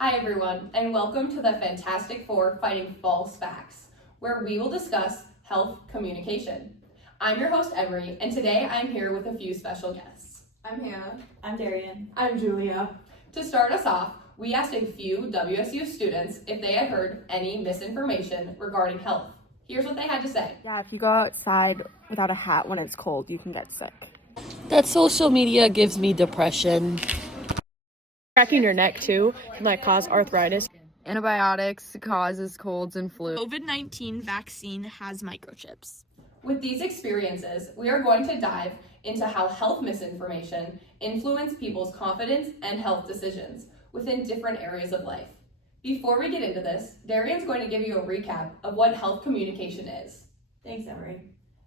Hi everyone, and welcome to the Fantastic Four Fighting False Facts, where we will discuss health communication. I'm your host Emery, and today I'm here with a few special guests. I'm Hannah. I'm Darian. I'm Julia. To start us off, we asked a few WSU students if they had heard any misinformation regarding health. Here's what they had to say. Yeah, if you go outside without a hat when it's cold, you can get sick. That social media gives me depression. Cracking your neck too can cause arthritis. Antibiotics causes colds and flu. COVID-19 vaccine has microchips. With these experiences, we are going to dive into how health misinformation influence people's confidence and health decisions within different areas of life. Before we get into this, Darian's going to give you a recap of what health communication is. Thanks, Emery.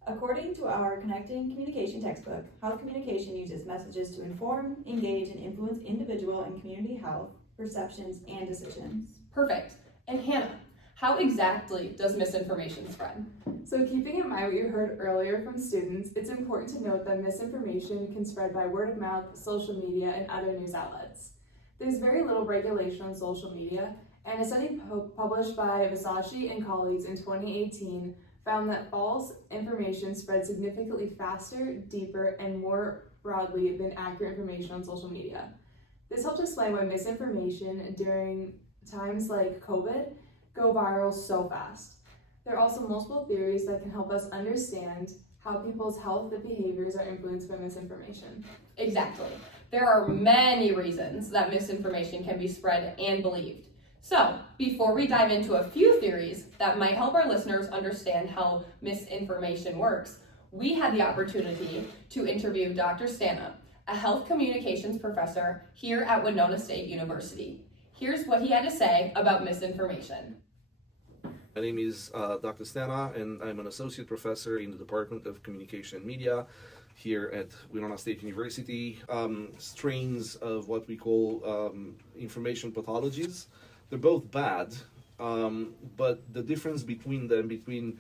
According to our Connecting Communication textbook, health communication uses messages to inform, engage, and influence individual and community health, perceptions, and decisions. Perfect. And Hannah, how exactly does misinformation spread? So keeping in mind what you heard earlier from students, it's important to note that misinformation can spread by word of mouth, social media, and other news outlets. There's very little regulation on social media, and a study published by Visacci and colleagues in 2018 found that false information spread significantly faster, deeper, and more broadly than accurate information on social media. This helps explain why misinformation during times like COVID go viral so fast. There are also multiple theories that can help us understand how people's health and behaviors are influenced by misinformation. Exactly. There are many reasons that misinformation can be spread and believed. So, before we dive into a few theories that might help our listeners understand how misinformation works, we had the opportunity to interview Dr. Stana, a health communications professor here at Winona State University. Here's what he had to say about misinformation. My name is Dr. Stana, and I'm an associate professor in the Department of Communication and Media here at Winona State University. Strains of what we call information pathologies. They're both bad, but the difference between them, between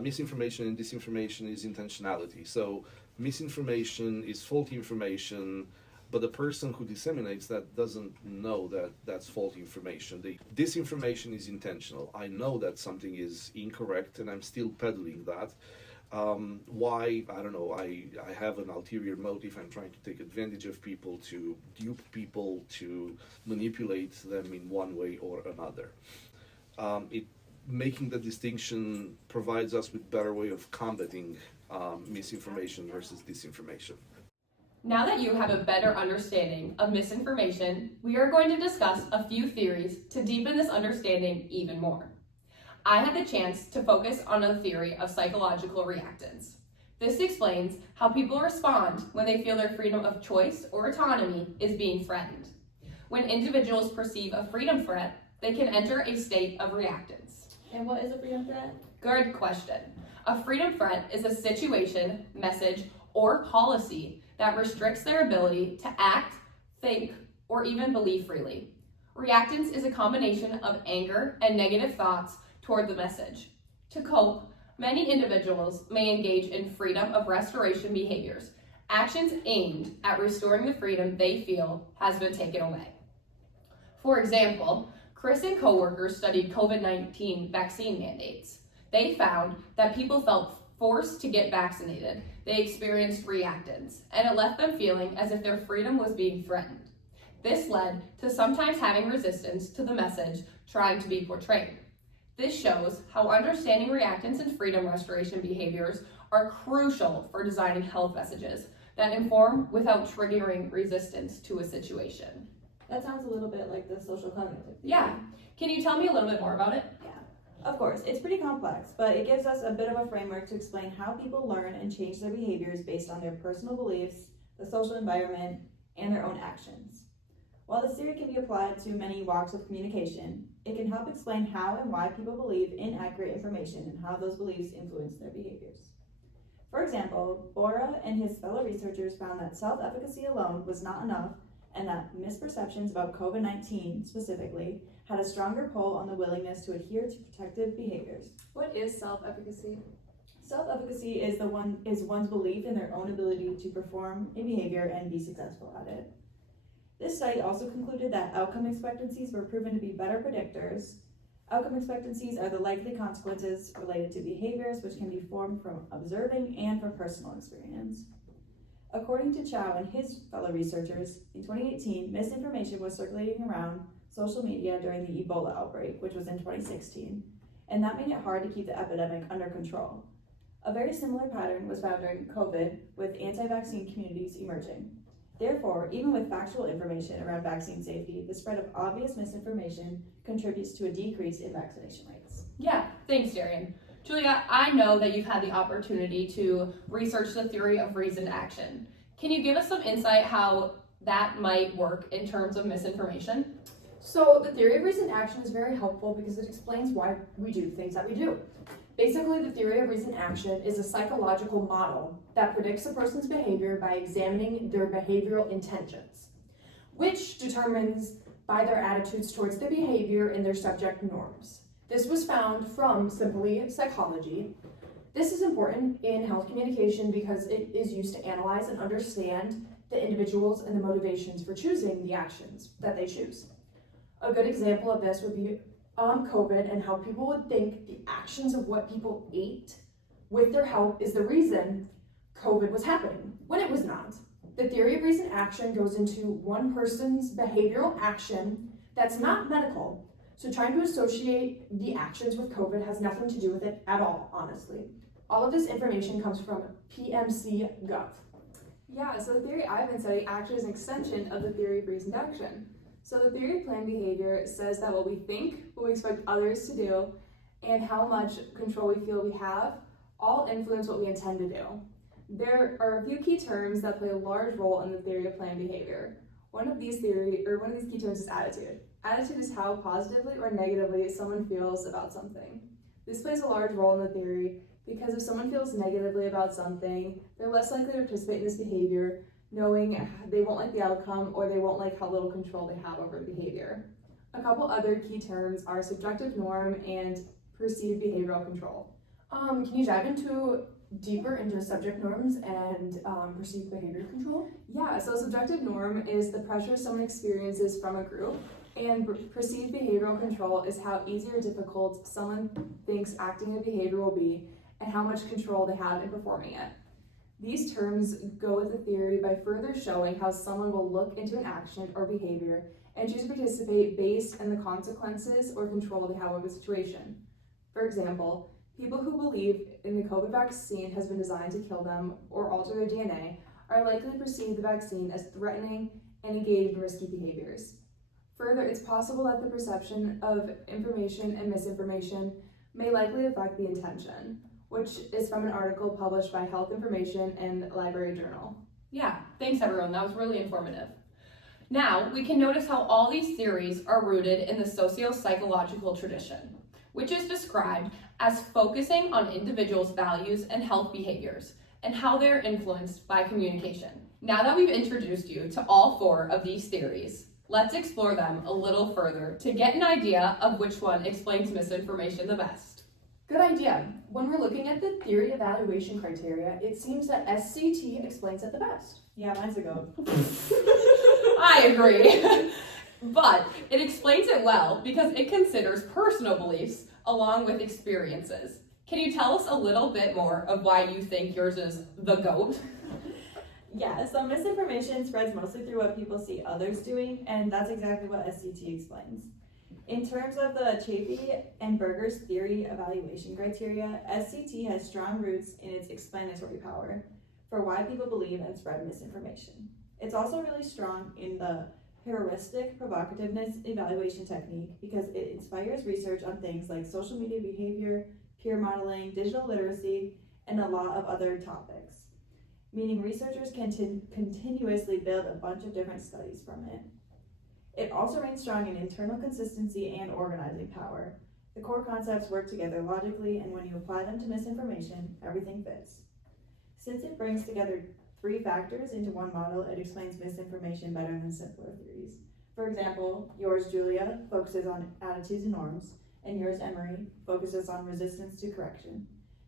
misinformation and disinformation, is intentionality. So misinformation is faulty information, but the person who disseminates that doesn't know that that's faulty information. The disinformation is intentional. I know that something is incorrect and I'm still peddling that. Why? I don't know. I have an ulterior motive. I'm trying to take advantage of people, to dupe people, to manipulate them in one way or another. Making the distinction provides us with better way of combating misinformation versus disinformation. Now that you have a better understanding of misinformation, we are going to discuss a few theories to deepen this understanding even more. I had the chance to focus on a theory of psychological reactance. This explains how people respond when they feel their freedom of choice or autonomy is being threatened. When individuals perceive a freedom threat, they can enter a state of reactance. And what is a freedom threat? Good question. A freedom threat is a situation, message, or policy that restricts their ability to act, think, or even believe freely. Reactance is a combination of anger and negative thoughts toward the message. To cope, many individuals may engage in freedom of restoration behaviors, actions aimed at restoring the freedom they feel has been taken away. For example, Chris and coworkers studied COVID-19 vaccine mandates. They found that people felt forced to get vaccinated. They experienced reactance, and it left them feeling as if their freedom was being threatened. This led to sometimes having resistance to the message trying to be portrayed. This shows how understanding reactance and freedom restoration behaviors are crucial for designing health messages that inform without triggering resistance to a situation. That sounds a little bit like the social cognitive theory. Yeah. Can you tell me a little bit more about it? Yeah. Of course, it's pretty complex, but it gives us a bit of a framework to explain how people learn and change their behaviors based on their personal beliefs, the social environment, and their own actions. While this theory can be applied to many walks of communication, it can help explain how and why people believe inaccurate information and how those beliefs influence their behaviors. For example, Bora and his fellow researchers found that self-efficacy alone was not enough, and that misperceptions about COVID-19 specifically had a stronger pull on the willingness to adhere to protective behaviors. What is self-efficacy? Self-efficacy is one's belief in their own ability to perform a behavior and be successful at it. This study also concluded that outcome expectancies were proven to be better predictors. Outcome expectancies are the likely consequences related to behaviors which can be formed from observing and from personal experience. According to Chow and his fellow researchers, in 2018, misinformation was circulating around social media during the Ebola outbreak, which was in 2016, and that made it hard to keep the epidemic under control. A very similar pattern was found during COVID, with anti-vaccine communities emerging. Therefore, even with factual information around vaccine safety, the spread of obvious misinformation contributes to a decrease in vaccination rates. Yeah, thanks, Darian. Julia, I know that you've had the opportunity to research the theory of reasoned action. Can you give us some insight how that might work in terms of misinformation? So the theory of reasoned action is very helpful because it explains why we do things that we do. Basically, the theory of reasoned action is a psychological model that predicts a person's behavior by examining their behavioral intentions, which determines by their attitudes towards the behavior and their subject norms. This was found from Simply Psychology. This is important in health communication because it is used to analyze and understand the individuals and the motivations for choosing the actions that they choose. A good example of this would be COVID and how people would think the actions of what people ate with their health is the reason COVID was happening, when it was not. The theory of reasoned action goes into one person's behavioral action that's not medical. So trying to associate the actions with COVID has nothing to do with it at all, honestly. All of this information comes from PMC Gov. Yeah, so the theory I've been studying actually is an extension of the theory of reasoned action. So the theory of planned behavior says that what we think, what we expect others to do, and how much control we feel we have all influence what we intend to do. There are a few key terms that play a large role in the theory of planned behavior. One of these key terms is attitude. Attitude is how positively or negatively someone feels about something. This plays a large role in the theory because if someone feels negatively about something, they're less likely to participate in this behavior, knowing they won't like the outcome or they won't like how little control they have over the behavior. A couple other key terms are subjective norm and perceived behavioral control. Can you dive deeper into subject norms and perceived behavior control? Yeah, so subjective norm is the pressure someone experiences from a group, and perceived behavioral control is how easy or difficult someone thinks acting a behavior will be and how much control they have in performing it. These terms go with the theory by further showing how someone will look into an action or behavior and choose to participate based on the consequences or control they have over the situation. For example, people who believe in the COVID vaccine has been designed to kill them or alter their DNA are likely to perceive the vaccine as threatening and engage in risky behaviors. Further, it's possible that the perception of information and misinformation may likely affect the intention, which is from an article published by Health Information and Library Journal. Yeah, thanks everyone, that was really informative. Now, we can notice how all these theories are rooted in the socio-psychological tradition, which is described as focusing on individuals' values and health behaviors, and how they're influenced by communication. Now that we've introduced you to all 4 of these theories, let's explore them a little further to get an idea of which one explains misinformation the best. Good idea. When we're looking at the theory evaluation criteria, it seems that SCT explains it the best. Yeah, mine's a go. I agree. But it explains it well because it considers personal beliefs along with experiences. Can you tell us a little bit more of why you think yours is the GOAT? Yeah, so misinformation spreads mostly through what people see others doing, and that's exactly what SCT explains. In terms of the Chaffee and Berger's theory evaluation criteria, SCT has strong roots in its explanatory power for why people believe and spread misinformation. It's also really strong in the heuristic provocativeness evaluation technique because it inspires research on things like social media behavior, peer modeling, digital literacy, and a lot of other topics, meaning researchers can continuously build a bunch of different studies from it. It also reigns strong in internal consistency and organizing power. The core concepts work together logically, and when you apply them to misinformation, everything fits. Since it brings together 3 factors into one model, it explains misinformation better than simpler theories. For example, yours, Julia, focuses on attitudes and norms, and yours, Emery, focuses on resistance to correction.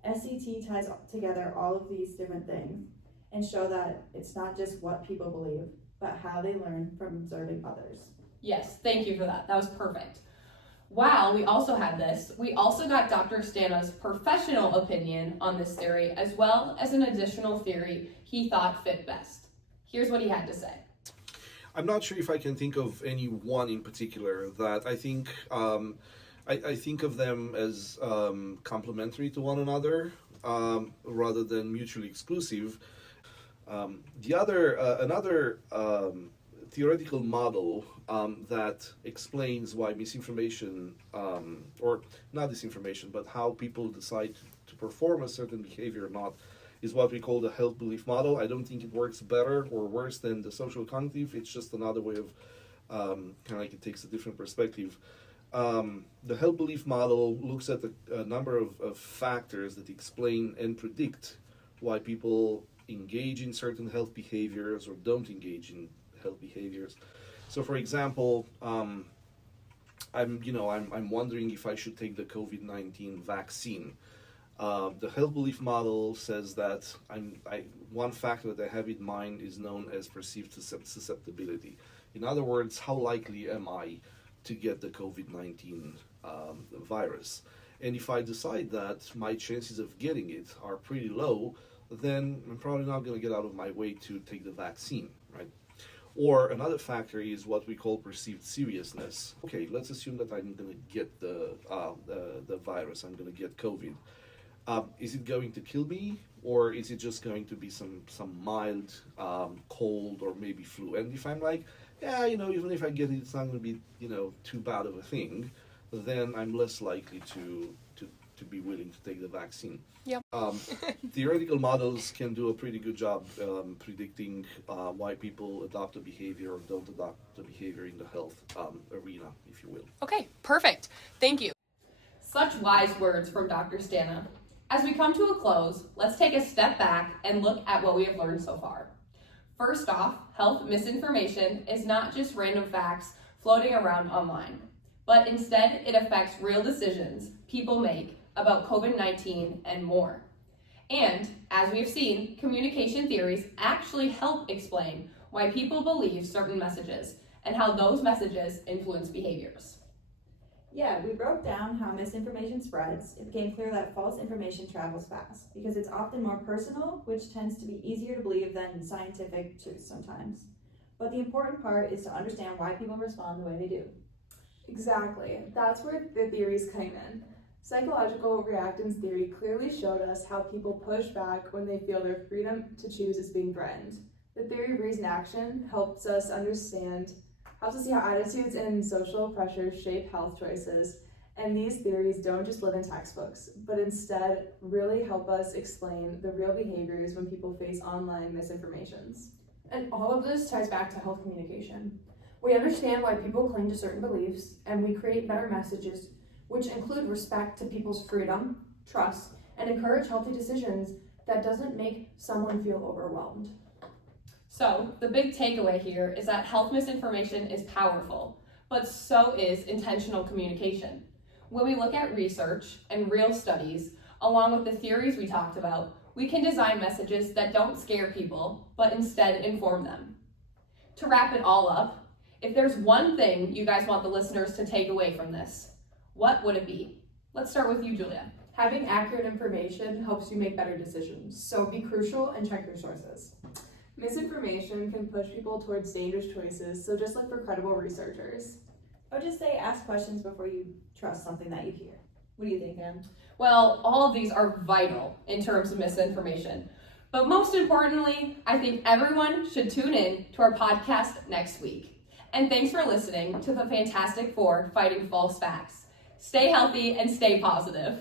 SCT ties together all of these different things and show that it's not just what people believe, but how they learn from observing others. Yes, thank you for that. That was perfect. Wow, we also had this. We also got Dr. Stana's professional opinion on this theory, as well as an additional theory he thought fit best. Here's what he had to say. I'm not sure if I can think of any one in particular that I think I think of them as complementary to one another rather than mutually exclusive. Another theoretical model that explains why misinformation, or not disinformation, but how people decide to perform a certain behavior or not, is what we call the health belief model. I don't think it works better or worse than the social cognitive. It's just another way of kind of like it takes a different perspective. The health belief model looks at a number of factors that explain and predict why people engage in certain health behaviors or don't engage in health behaviors. So, for example, I'm wondering if I should take the COVID-19 vaccine. The health belief model says that one factor that I have in mind is known as perceived susceptibility. In other words, how likely am I to get the COVID-19 virus? And if I decide that my chances of getting it are pretty low, then I'm probably not going to get out of my way to take the vaccine, right? Or another factor is what we call perceived seriousness. Okay, let's assume that I'm going to get the virus. I'm going to get COVID. Is it going to kill me, or is it just going to be some mild cold or maybe flu? And if I'm like, yeah, even if I get it, it's not going to be too bad of a thing, then I'm less likely to be willing to take the vaccine. Yep. Theoretical models can do a pretty good job predicting why people adopt a behavior or don't adopt a behavior in the health arena, if you will. Okay, perfect. Thank you. Such wise words from Dr. Stana. As we come to a close, let's take a step back and look at what we have learned so far. First off, health misinformation is not just random facts floating around online, but instead it affects real decisions people make about COVID-19 and more. And as we have seen, communication theories actually help explain why people believe certain messages and how those messages influence behaviors. Yeah, we broke down how misinformation spreads. It became clear that false information travels fast because it's often more personal, which tends to be easier to believe than scientific truth sometimes. But the important part is to understand why people respond the way they do. Exactly. That's where the theories came in. Psychological reactance theory clearly showed us how people push back when they feel their freedom to choose is being threatened. The theory of reason action helps us see how attitudes and social pressures shape health choices, and these theories don't just live in textbooks, but instead really help us explain the real behaviors when people face online misinformations. And all of this ties back to health communication. We understand why people cling to certain beliefs, and we create better messages, which include respect to people's freedom, trust, and encourage healthy decisions that doesn't make someone feel overwhelmed. So, the big takeaway here is that health misinformation is powerful, but so is intentional communication. When we look at research and real studies, along with the theories we talked about, we can design messages that don't scare people, but instead inform them. To wrap it all up, if there's one thing you guys want the listeners to take away from this, what would it be? Let's start with you, Julia. Having accurate information helps you make better decisions, so be crucial and check your sources. Misinformation can push people towards dangerous choices, so just look for credible researchers. I would just say ask questions before you trust something that you hear. What do you think, Anne? Well, all of these are vital in terms of misinformation. But most importantly, I think everyone should tune in to our podcast next week. And thanks for listening to the Fantastic Four Fighting False Facts. Stay healthy and stay positive.